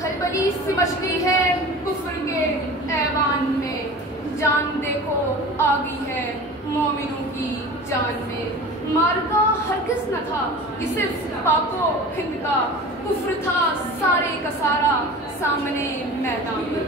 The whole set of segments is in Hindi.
खलबली सी मछली है कुफ्र के ऐवान में, जान देखो आ गई है मोमिनों की जान में। मार्का हरगिज़ न था ये सिर्फ पाको हिंद का, कुफ्र था सारे का सारा सामने मैदान में।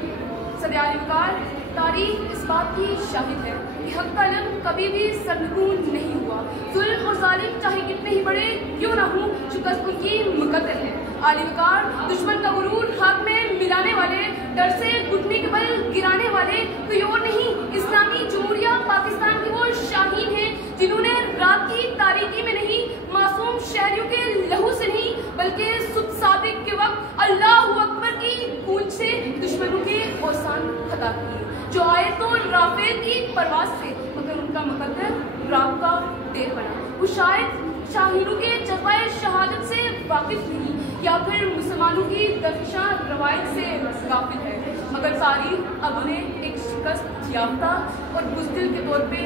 सदियाली वकार तारीख इस बात की शाहिद है कि हक का लम कभी भी सरनगून नहीं हुआ। जुल्म और जालिम चाहे कितने ही बड़े क्यों ना हों, शिकस्त उनकी मुकद्दर है। आली वकार दुश्मन का गुरूर खाक में मिलाने वाले, डर से घुटने के बल गिराने वाले कोई और नहीं, इस्लामी जमहूरिया पाकिस्तान की वो शाहीन है जिन्होंने रात की तारीकी में नहीं, मासूम शहरियों के लहू से नहीं, बल्कि सुबह सादिक के वक्त अल्लाहू अकबर की गूंज से दुश्मनों के औसान खता किए, जो आए तो राफेल की परवाज से, मगर उनका मुकद्दर रात का देर बना। वो शायद शाहीनों के जज्बाए शहादत से वाकिफ नहीं, या फिर मुसलमानों की दरविशा रवायत से गाफिल है, मगर तारीख अब उन्हें एक शिकस्त याफ्ता और बुज़दिल के तौर पे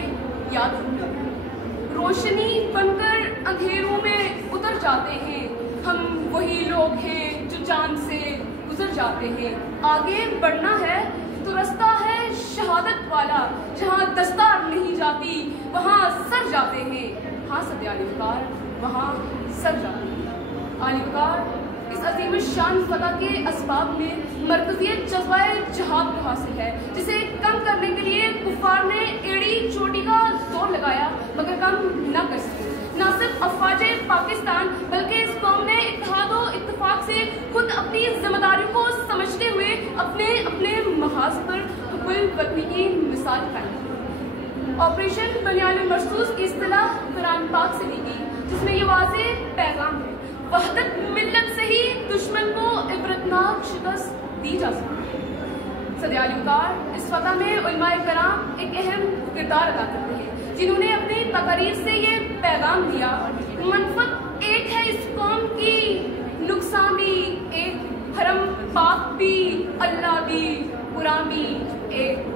याद रखती है। रोशनी बनकर अंधेरों में उतर जाते हैं, हम वही लोग हैं जो जान से गुजर जाते हैं। आगे बढ़ना है तो रास्ता है शहादत वाला, जहाँ दस्तार नहीं जाती वहाँ सर जाते हैं। हाँ सदियाली वकार वहाँ सर जाते हैं। आली वकार इस अजीम शान फतह के असबाब में मरकजियत जज्बाए जहाद को हासिल है, जिसे कम करने के लिए कुफार ने एड़ी चोटी का जोर लगाया, मगर कम न कर सके। न सिर्फ अफवाजे पाकिस्तान बल्कि इस कौम ने इत्तेहाद और इत्तेफाक से खुद अपनी जिम्मेदारियों को समझते हुए अपने अपने महाज पर हुक्म वतनी की मिसाल कायम। ऑपरेशन बनियान मरसूस की इस्तिलाह कुरान पाक से ली गई, जिसमें ये वाज़े पैगाम है वहदत मिल्लत से ही दुश्मन को इबरतनाक शिकस्त दी जा सकती है। सदियाली वकार इस फतह में उलमाए कराम एक अहम किरदार अदा करते हैं, जिन्होंने अपनी तकरीर से ये पैगाम दिया, मनफत एक है इस कौम की, नुकसान भी एक, हरम पाक भी, अल्लाह भी, कुरान भी एक।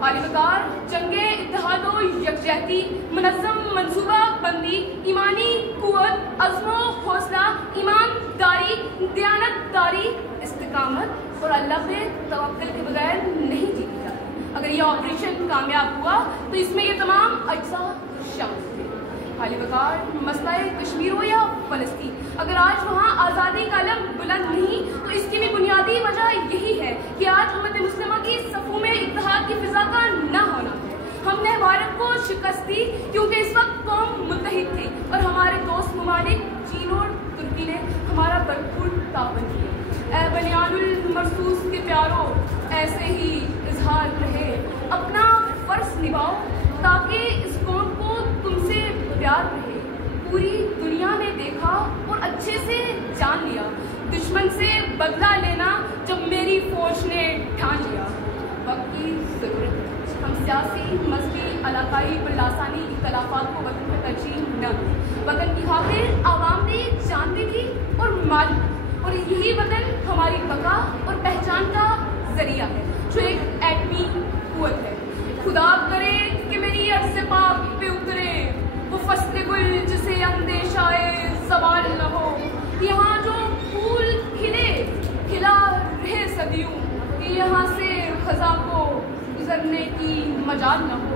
आली वकार जंगे इत्तेहाद और यकजहती, मुनज़्ज़म मनसूबा बंदी, ईमानी कुव्वत, अज़्म और हौसला, ईमानदारी, दयानतदारी, इस्तिकामत और अल्लाह पे तवक्कुल के बगैर नहीं जीती जाती। अगर यह ऑपरेशन कामयाब हुआ तो इसमें ये तमाम अज्जा शामिल थे। आली वकार मसला कश्मीर हो या फ़लस्तीन, अगर आज वहाँ आज़ादी का लम बुलंद नहीं तो इसकी भी बुनियादी वजह यही है कि आज उम्मत मुस्लिमा की सफ़ों में इत्तेहाद की फिजा का न होना है। हमने भारत को शिकस्त दी क्योंकि इस वक्त कौम मुत्तहिद थी और हमारे दोस्त ममालिक चीन और तुर्की ने हमारा भरपूर ताबन किया। ए बनियानुल मरसूस के प्यारों, ऐसे ही इजहार रहे, अपना फ़र्ज निभाओ ताकि इस कौम को तुमसे प्यार रहे। पूरी दुनिया ने देखा और अच्छे से जान लिया, दुश्मन से बदला लेना जब मेरी फौज ने ठान लिया। वक्त की ज़रूरत है हम सियासी, मजहबी, इलाकाई और लासानी इख्तलाफात को वतन में तरजीह न दें। वतन की खातिर आवाम ने जान भी दी और माल, और यही वतन हमारी बका और पहचान का जरिया है, जो एक एटमी कुव्वत है। खुदा करे कि मेरी अर्ज़ से पाक पे उतरे वो फसले गुल जिसे अंदेशाए सवाल न हो, यहाँ जो फूल खिले खिला रहे सदियों, यहाँ से खज़ा को गुजरने की मजाल न हो।